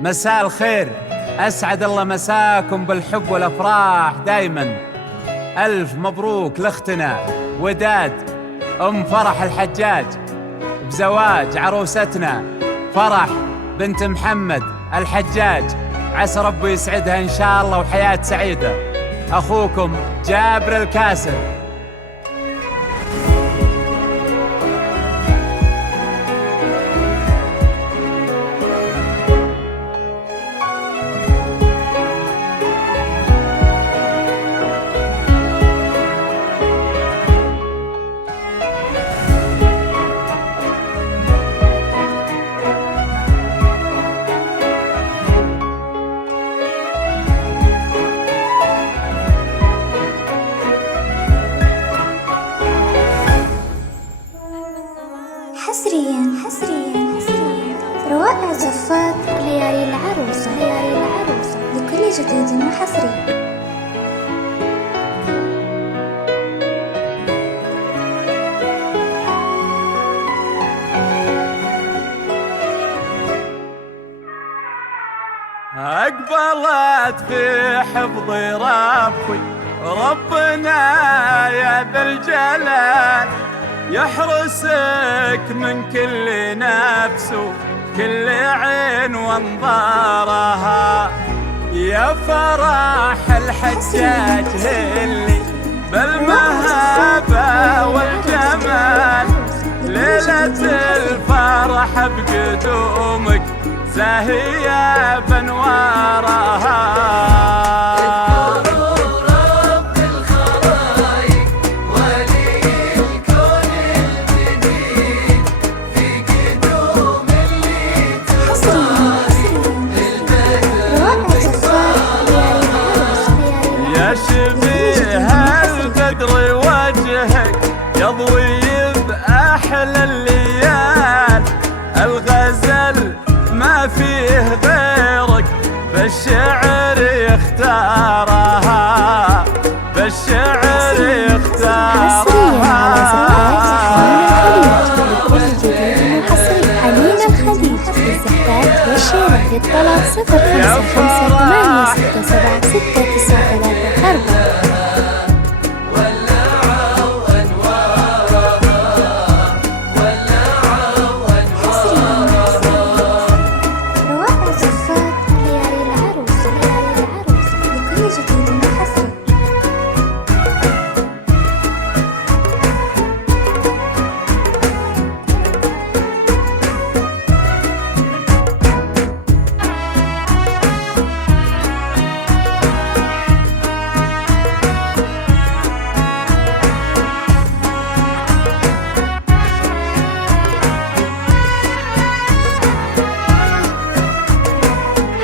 مساء الخير، أسعد الله مساكم بالحب والأفراح دايما. ألف مبروك لأختنا وداد أم فرح الحجاج بزواج عروستنا فرح بنت محمد الحجاج، عسى ربي يسعدها إن شاء الله وحياة سعيدة. أخوكم جابر الكاسر. حصريا روائع زفات ليالي العروسة لكل جديد وحصري. أقبلت في حفظ ربنا يا ذا الجلال، يحرسك من كل نفس وكل عين وانظارها. يا فرح الحجاج اللي بالمهابة والجمال، ليلة الفرح بقدومك زاهية بانوارها. شبيه البدر وجهك يضوي بأحلى الليال، الغزل ما فيه غيرك بالشعر يختارها، بالشعر يختارها. حنين الخليج للزحفات والشيرة للطلب 0558676934.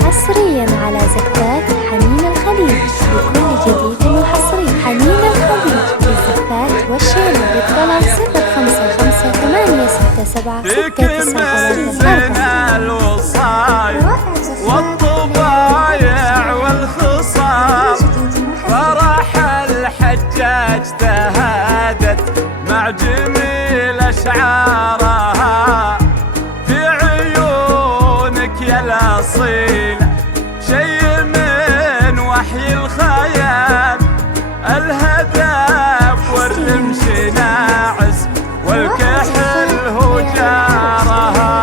حصريا على زفات حنين الخليج لكل جديد وحصري. حنين الخليج للزفات والشيرة للطلب 0558676934. الوصايا والطبايع والخصام، فرح الحجاج تهادت مع جميل أشعارها. في عيونك يا الأصيلة شيء من وحي الخيال، الهدف والرمش ناعس والكحل هو جارها.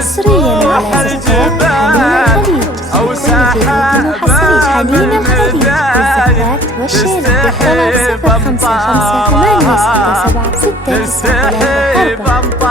حصريا على زفات حنين الخليج أو سحاب حنين الخليج للزفات والشيرة للطلب 0558676934.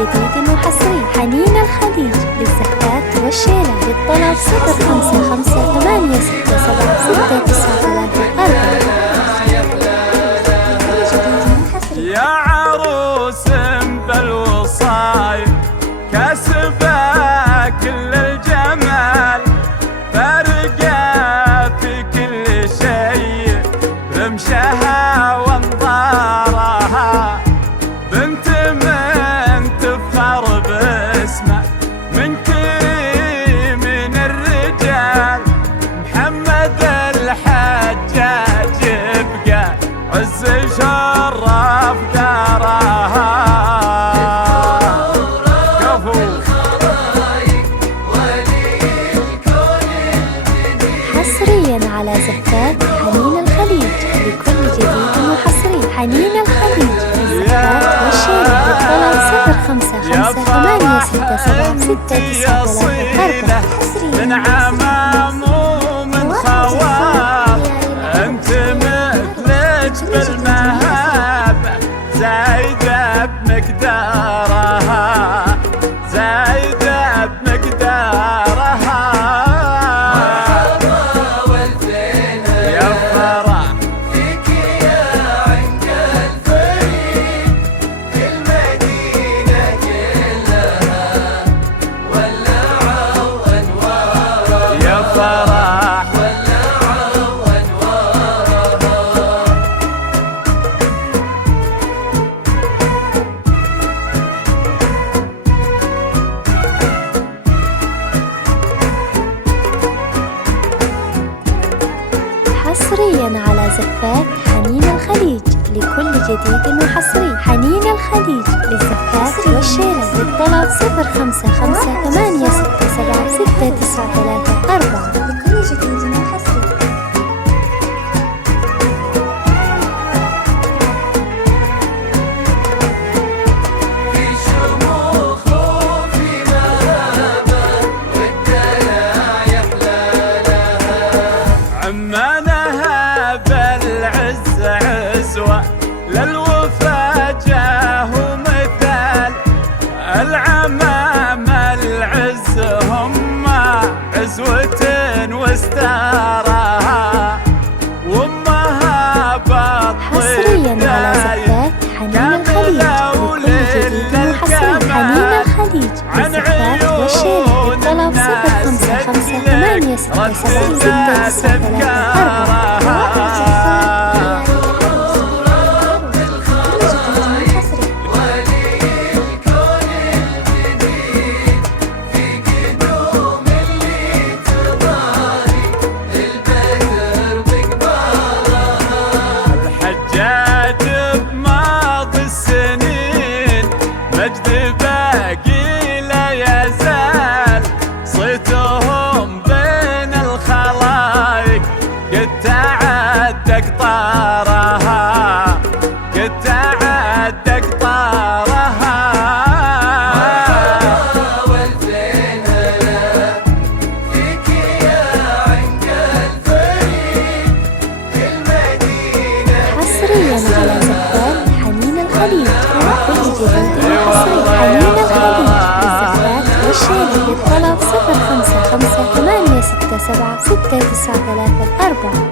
جديد وحصري. حنين الخليج للزفات والشيلة. للطلب 055 867 693 يا عروس بالوصايا كسبة كل الجمال، فارقة في كل شيء رمشها وانظارها، بنت من تفخر باسمه من كريم من الرجال، محمد الحجاج يبقى عز شرف دارها. حصريا على زفات حنين الخليج لكل جديد وحصري. حنين الخليج للزفات والشيلة. للطلب 055 من عمام ومن خوال، انت مثلك بالمهابة زايدة بمقدارها، زايدة بمقدارها. يا فرح فيك يا عنق الفريد، المدينة كلها ولعوا أنوارها، يا فرح ولعوا أنوارها. حصريا على زفات حنين الخليج لكل جديد وحصري. حنين الخليج للزفات والشيلة. للطلب 055 867 693 لكل جديد وحصري. في شموخ وفي مهابة والدلع يحلى لها، عمانها بالعز عزوة للوفا جاه مثال، العمام العز هم عزوة واستارها، وامها حصريا على زفات حنين الخليج لكل جديد وحصري. حنين الخليج للزفات والشيلة. للطلب 055 867 693 وللكون الجديد في قدوم اللي تضاهي البدر بقبارها. الحجاج بماضي السنين مجد باقي لا يزال، صيتهم بين الخلايق قد تعدى قطارها، قد تعدى قطارها. والزين هلا فيك يا عنق الفريد، المدينة حصريا على زفات حنين الخليج لكل جديد وحصري. حنين الخليج للزفات والشيلة. للطلب 055 867 693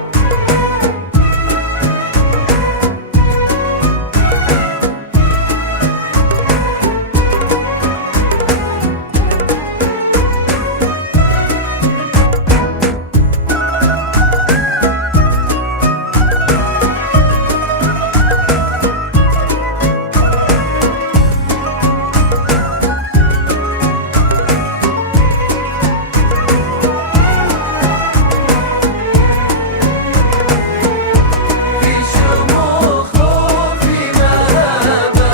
في شموخ وفي مهابة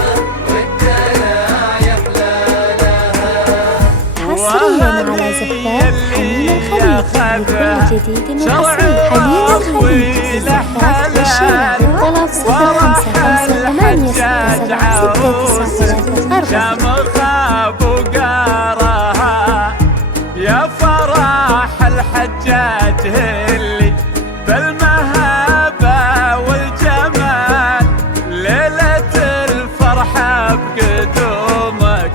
والدلع يحلى لها. حصريا على زفات حنين الخليج لكل جديد وحصري. حنين الخليج للزفات والشيلة. للطلب 055 867 693 شمخة بقارها، يا فرح الحجاج اللي بالمهابة والجمال، ليلة الفرحة بقدومك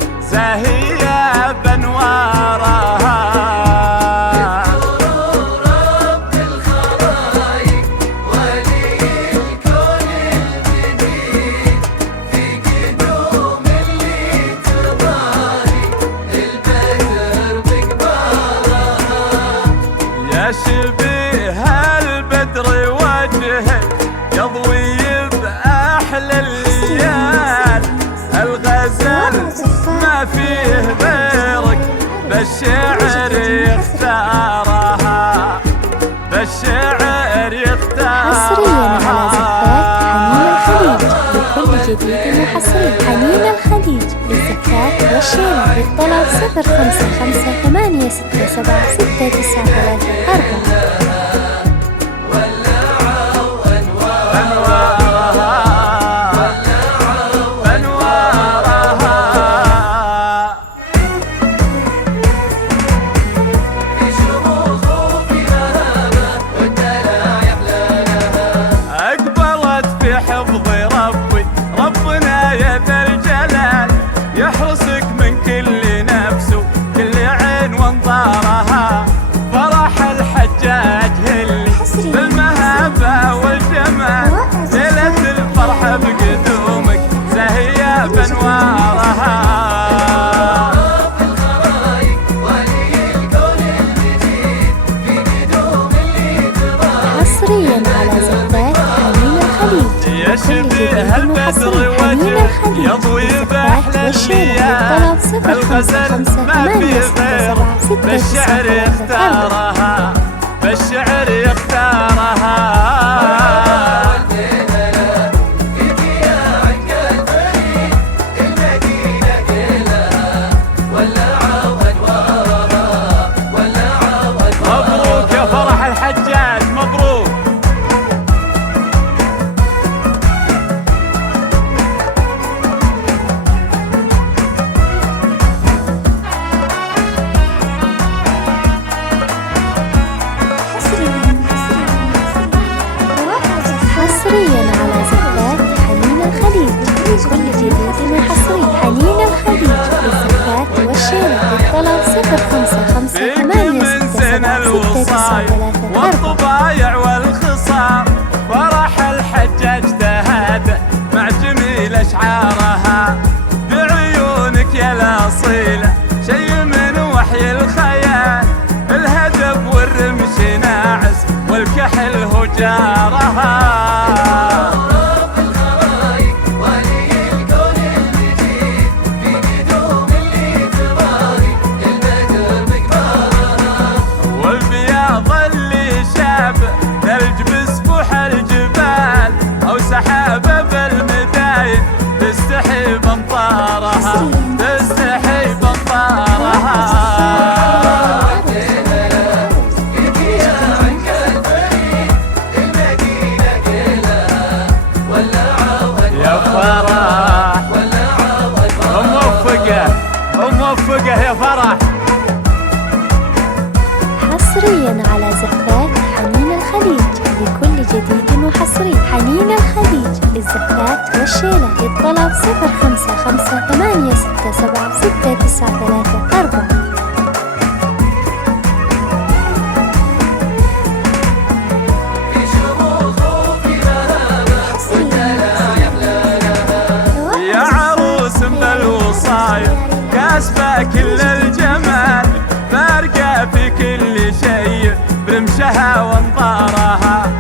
يشبه البدر وجهه يضوي بأحلى الليال. الغزل ما فيه غيرك بالشعر يختارها، بالشعر يختارها. حصريا على زفات حنين الخليج بكل جديد وحصري. حنين الخليج للزفات والشيلة. للطلب 05586769334. يحرسك من كل نفس وكل عين وانظارها. فرح الحجاج اللي بالمهابة والجمال. ليلة الفرحة بقدومك زاهية بانوارها. حصريا على زفات حنين الخليج. يشبه البدر وجهه يضوي بأحلى الليال. الغزل ما فيه غير بالشعر يختارها، بالشعر يختارها. مبروك يا فرح الحجاج، مبروك. حصريا على زفات حنين الخليج بكل جديد وحصري. حنين الخليج للزفات والشيلة. للطلب 05586769334. والطبايع والخصام. فرح الحجاج تهاد مع جميل اشعارها. بعيونك يا الاصيله شي من وحي الخيال. الهدف والرمش ناعس والكحل هجارها. والبياض اللي شابه ثلج بسفوح الجبال. او سحابه بالمداين تستحي بامطارها، تستحي بامطارها. موفقة يا فرح. حصريا على زفات حنين الخليج لكل جديد وحصري. حنين الخليج للزفات والشيلة. للطلب 05586769334. يا عروس بالوصايا كاسبة كل الجمال. فارقة في كل شيء برمشها وانظارها.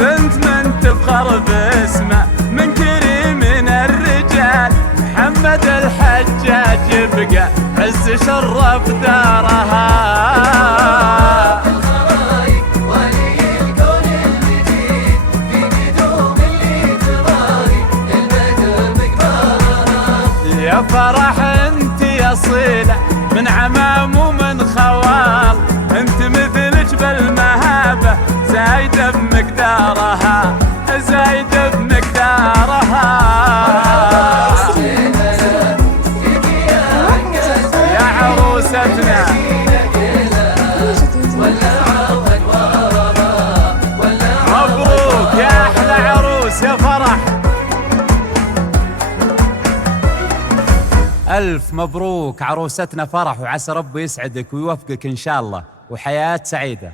بنت من تفخر باسمه من كريم الرجال. محمد الحجاج يبقى عز شرف دارها. يا فرح انت اصيله من عمام ومن خوال. انت مثلك بالمهابه زايده بمقدارها، زايده بمقدارها. يا عروستنا مبروك يا احلى عروس يا فرح. ألف مبروك عروستنا فرح، وعسى ربي يسعدك ويوفقك إن شاء الله، وحياة سعيدة.